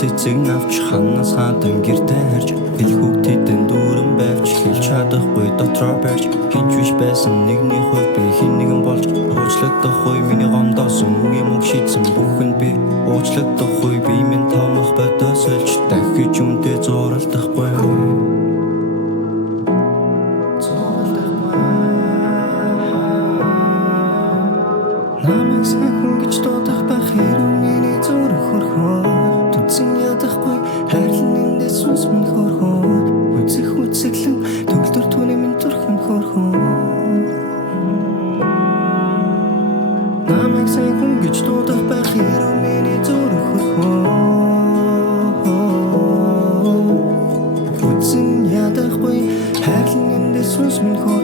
цэцэг навч ханаас хадан гэртээ харж хэл хүүхдийн дүүрэн байвч хэлж чадахгүй дотроо барьж хинч биш байсан нэгний хувь би хин нэгэн болж уучлагдахгүй миний гомдоосон үгийн мөг шийдсэн бүхэн би уучлагдахгүй би минь томох бодосолж дахиж үнтэй зуралдахгүй намайг сайхан гэж дуудах байх хэрэг миний зүрх хөрхөө түцэн ядахгүй хайрлан эндээс сүнс минь хөрхөө үзэглэн төгөлдөр түүний минь төрхөн хөрхөө намайг сайхан гэж дуудах байх хэрэг миний зүрх хөрхөө түцэн ядахгүй хайрлан эндээс сүнс минь хөрхөө